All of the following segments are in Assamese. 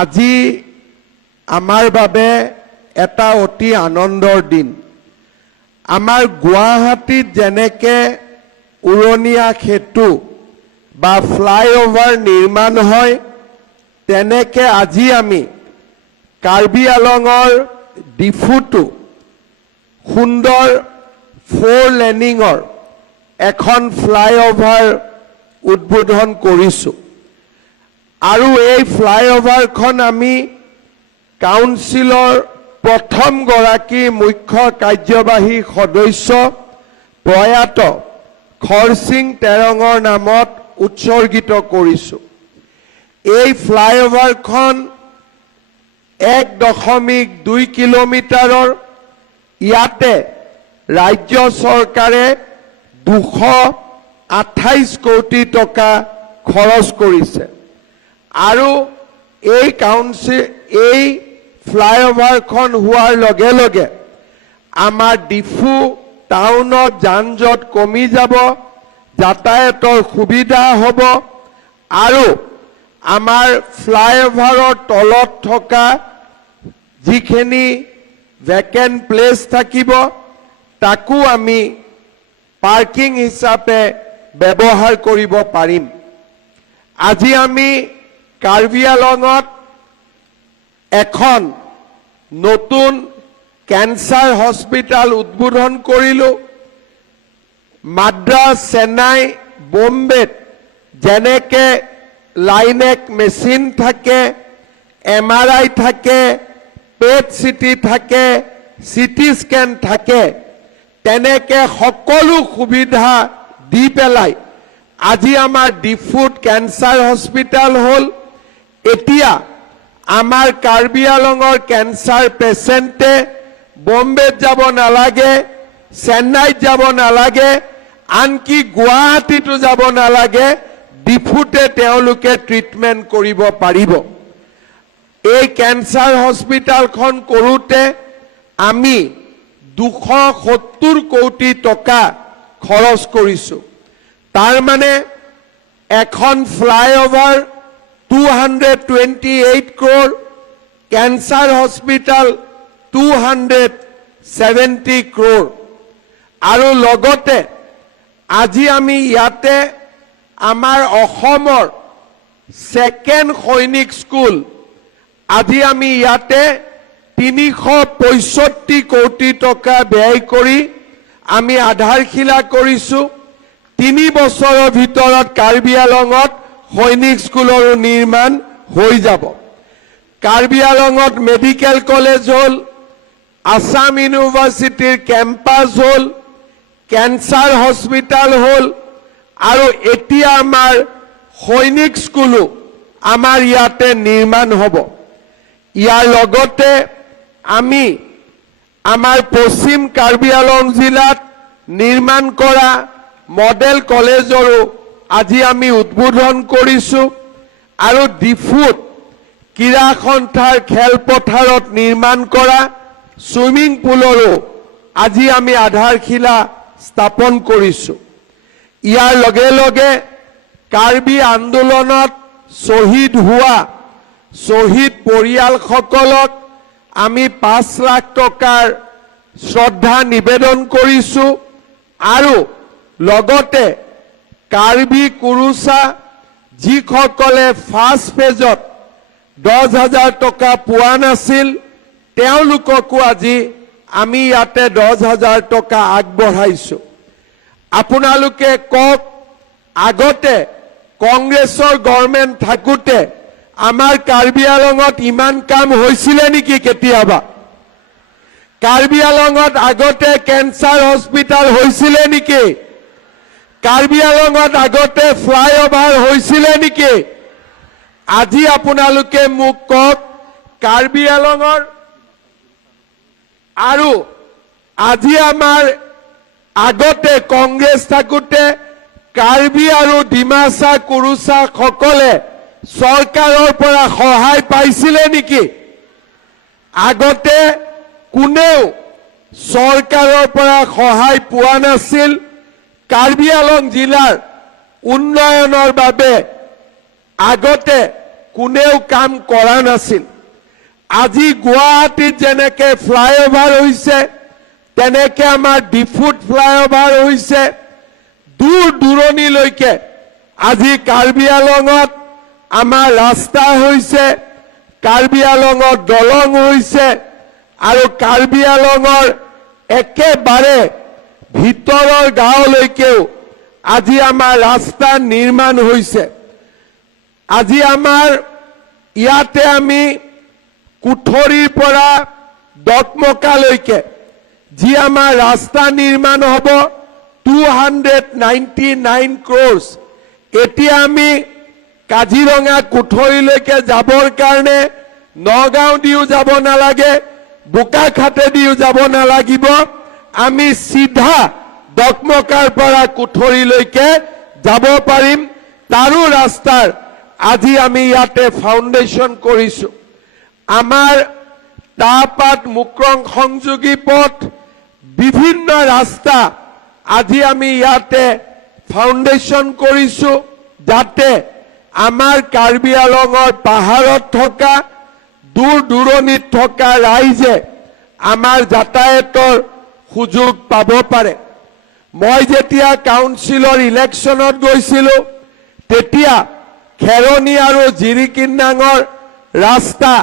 আজি আমাৰ বাবে এটা অতি আনন্দৰ দিন। আমাৰ গুৱাহাটীত যেনেকে উৰণীয়া সেতু বা ফ্লাইঅভাৰ নিৰ্মাণ হয়, তেনেকে আজি আমি কাৰ্বি আলঙৰ ডিফুটো সুন্দৰ 4 লেনিঙৰ এখন ফ্লাইঅভাৰ উদ্বোধন কৰিছোঁ। আৰু এই ফ্লাইঅভাৰখন আমি কাউন্সিলৰ প্ৰথম গৰাকী মুখ্য কাৰ্যবাহী সদস্য প্ৰয়াত খৰসিং তেৰঙৰ নামত উৎসৰ্গিত কৰিছোঁ। এই ফ্লাইঅভাৰখন 1.2 কিলোমিটাৰৰ। ইয়াতে ৰাজ্য চৰকাৰে 228 কোটি টকা খৰচ কৰিছে। আৰু এই ফ্লাইঅভাৰখন হোৱাৰ লগে লগে আমাৰ ডিফু টাউনত যান-জঁট কমি যাব, যাতায়াতৰ সুবিধা হ'ব আৰু আমাৰ ফ্লাইঅভাৰৰ তলত থকা যিখিনি ভেকেন্ট প্লেচ থাকিব তাকো আমি পাৰ্কিং হিচাপে ব্যৱহাৰ কৰিব পাৰিম। আজি আমি কাৰ্বি আলঙত এখন নতুন কেন্সাৰ হস্পিটাল উদ্বোধন কৰিলোঁ। মাদ্ৰাজ, চেন্নাই, বম্বেত যেনেকে লাইনেক মেচিন থাকে, MRI থাকে, পেট চিটি থাকে, চিটি স্কেন থাকে, তেনেকে সকলো সুবিধা দি পেলাই আজি আমাৰ ডিফুত কেন্সাৰ হস্পিটাল হ'ল। এতিয়া আমাৰ কাৰ্বি আলঙৰ কেন্সাৰ পেচেণ্টে বম্বেত যাব নালাগে, চেন্নাইত যাব নালাগে, আনকি গুৱাহাটীতো যাব নালাগে, ডিফুতে তেওঁলোকে ট্ৰিটমেণ্ট কৰিব পাৰিব। এই কেন্সাৰ হস্পিটালখন কৰোঁতে আমি 270 কোটি টকা খৰচ কৰিছোঁ। তাৰ মানে এখন flyover 228 crore, cancer hospital 270 crore। আৰু লগতে আজি আমি ইয়াতে আমাৰ অসমৰ ছেকেণ্ড সৈনিক স্কুল, আজি আমি ইয়াতে 365 কোটি টকা ব্যয় কৰি আমি আধাৰশিলা কৰিছোঁ। 3 বছৰৰ ভিতৰত কাৰ্বি আলঙত সৈনিক স্কুলৰো নিৰ্মাণ হৈ যাব। কাৰ্বি আলঙত মেডিকেল কলেজ হ'ল, আসাম ইউনিভাৰ্চিটিৰ কেম্পাছ হ'ল, কেন্সাৰ হস্পিটাল হ'ল আৰু এতিয়া আমাৰ সৈনিক স্কুলো আমাৰ ইয়াতে নিৰ্মাণ হ'ব। ইয়াৰ লগতে আমি আমাৰ পশ্চিম কাৰ্বি আলং জিলাত নিৰ্মাণ কৰা মডেল কলেজৰো আজি আমি উদ্বোধন কৰিছোঁ। আৰু ডিফুত ক্ৰীড়া সন্থাৰ খেলপথাৰত নিৰ্মাণ কৰা ছুইমিং পুলৰো আজি আমি আধাৰশিলা স্থাপন কৰিছোঁ। ইয়াৰ লগে লগে কাৰ্বি আন্দোলনত শ্বহীদ হোৱা শ্বহীদ পৰিয়ালসকলক আমি 5 লাখ টকাৰ শ্ৰদ্ধা নিবেদন কৰিছোঁ। আৰু লগতে কাৰ্বি কুৰুচা যিসকলে ফাৰ্ষ্ট ফেজত 10,000 টকা পোৱা নাছিল, তেওঁলোককো আজি আমি ইয়াতে 10,000 টকা আগবঢ়াইছোঁ। আপোনালোকে কওক, আগতে কংগ্ৰেছৰ গভৰ্ণমেণ্ট থাকোঁতে আমাৰ কাৰ্বি আলঙত ইমান কাম হৈছিলে নেকি কেতিয়াবা? কাৰ্বি আলঙত আগতে কেন্সাৰ হস্পিটাল হৈছিলে নেকি? কাৰ্বি আলঙত আগতে ফ্লাইঅভাৰ হৈছিলে নেকি? আজি আপোনালোকে মোক কওক, কাৰ্বি আলঙৰ আৰু আজি আমাৰ আগতে কংগ্ৰেছ থাকোঁতে কাৰ্বি আৰু ডিমাচা কুৰুচা সকলে চৰকাৰৰ পৰা সহায় পাইছিলে নেকি? আগতে কোনেও চৰকাৰৰ পৰা সহায় পোৱা নাছিল। কাৰ্বি আলং জিলাৰ উন্নয়নৰ বাবে আগতে কোনেও কাম কৰা নাছিল। আজি গুৱাহাটীত যেনেকে ফ্লাইঅভাৰ হৈছে তেনেকে আমাৰ ডিফুত ফ্লাইঅভাৰ হৈছে। দূৰ দূৰণিলৈকে আজি কাৰ্বি আলঙত আমাৰ ৰাস্তা হৈছে, কাৰ্বি আলঙত দলং হৈছে আৰু কাৰ্বি আলঙৰ একেবাৰে ভিতৰৰ গাঁৱলৈকেও আজি আমাৰ ৰাস্তা নিৰ্মাণ হৈছে। আজি আমাৰ ইয়াতে আমি কুঠৰীৰ পৰা দকমকালৈকে যি আমাৰ ৰাস্তা নিৰ্মাণ হ'ব 299 crores। এতিয়া আমি কাজিৰঙা কুঠৰীলৈকে যাবৰ কাৰণে নগাঁও দিও যাব নালাগে, বোকাখাটে দিও যাব নালাগিব, আমি সিধা দকমকাৰ পৰা কুঠৰীলৈকে যাব পাৰিম। তাৰো ৰাস্তাৰ আজি আমি ইয়াতে ফাউণ্ডেশ্যন কৰিছো। আমাৰ তাপাত মুক্ৰং সংযোগী পথ বিভিন্ন ৰাস্তা আজি আমি ইয়াতে ফাউণ্ডেশ্যন কৰিছো, যাতে আমাৰ কাৰ্বি আলঙৰ পাহাৰত থকা দূৰ দূৰণিত থকা ৰাইজে আমাৰ যাতায়াতৰ সুযোগ পাব পাৰে। মই যেতিয়া কাউন্সিলৰ ইলেকশ্যনত গৈছিলো তেতিয়া খেৰণী আৰু জিৰিকিন্নাঙৰ ৰাস্তা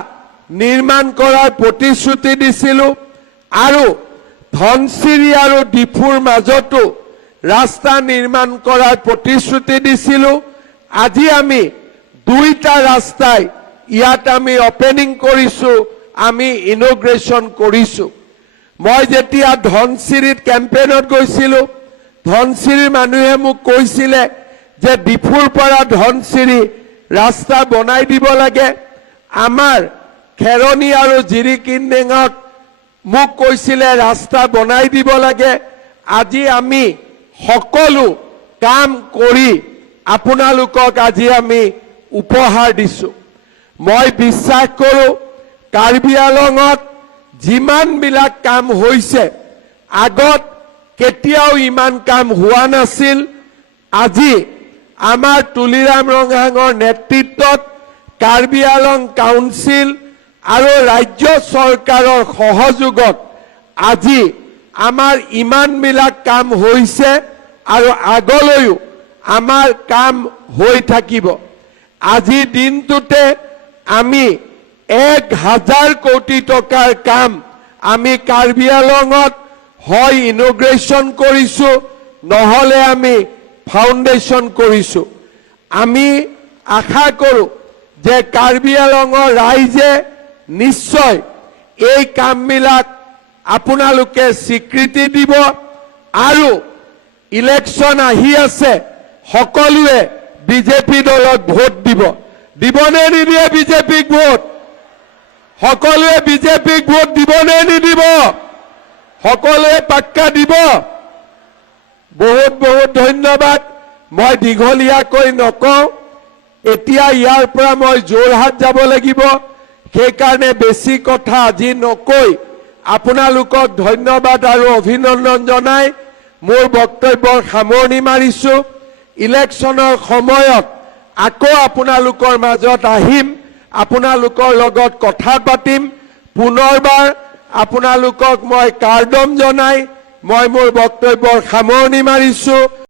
নিৰ্মাণ কৰাৰ প্ৰতিশ্ৰুতি দিছিলো আৰু ধনচিৰি আৰু ডিফুৰ মাজতো ৰাস্তা নিৰ্মাণ কৰাৰ প্ৰতিশ্ৰুতি দিছিলো। আজি আমি দুইটা ৰাস্তাই ইয়াত আমি অপেনিং কৰিছো, আমি ইনগ্ৰেশ্যন কৰিছো। মই যেতিয়া ধনচিৰিত কেম্পেইনত গৈছিলো ধনচিৰিৰ মানুহে মোক কৈছিলে যে ডিফুৰ পৰা ধনচিৰি ৰাস্তা বনাই দিব লাগে। আমাৰ খেৰণী আৰু জিৰিকিন্নাঙত মোক কৈছিলে ৰাস্তা বনাই দিব লাগে। আজি আমি সকলো কাম কৰি আপোনালোকক আজি আমি উপহাৰ দিছো। মই বিশ্বাস কৰো কাৰ্বি আলঙত যিমানবিলাক কাম হৈছে আগত কেতিয়াও ইমান কাম হোৱা নাছিল। আজি আমাৰ তুলিৰাম ৰঙাঙৰ নেতৃত্বত কাৰ্বি আলং কাউন্সিল আৰু ৰাজ্য চৰকাৰৰ সহযোগত আজি আমাৰ ইমানবিলাক কাম হৈছে আৰু আগলৈও আমাৰ কাম হৈ থাকিব। আজি দিনটোতে আমি 1000 কোটি টকাৰ কাম আমি কাৰ্বি আলঙত হয় ইনগ্ৰেশ্যন কৰিছো, নহলে আমি ফাউণ্ডেশ্যন কৰিছো। আমি আশা কৰো যে কাৰ্বি আলঙৰ ৰাইজে নিশ্চয় এই কামবিলাক আপোনালোকে স্বীকৃতি দিব আৰু ইলেকশ্যন আহি আছে, সকলোৱে বিজেপি দলত ভোট দিব। দিবনে নিদিয়ে বিজেপিক ভোট? সকলোৱে বিজেপিক ভোট দিবনে নিদিব? সকলোৱে পাক্কা দিব। বহুত বহুত ধন্যবাদ। মই দীঘলীয়াকৈ নকওঁ, এতিয়া ইয়াৰ পৰা মই যোৰহাট যাব লাগিব, সেইকাৰণে বেছি কথা আজি নকৈ আপোনালোকক ধন্যবাদ আৰু অভিনন্দন জনাই মোৰ বক্তব্যৰ সামৰণি মাৰিছো। ইলেকশ্যনৰ সময়ত আকৌ আপোনালোকৰ মাজত আহিম, আপোনালোকৰ লগত কথা পাতিম। পুনৰবাৰ আপোনালোকক মই কাৰ্ডম জনাই মই মোৰ বক্তব্যৰ সামৰণি মাৰিছো।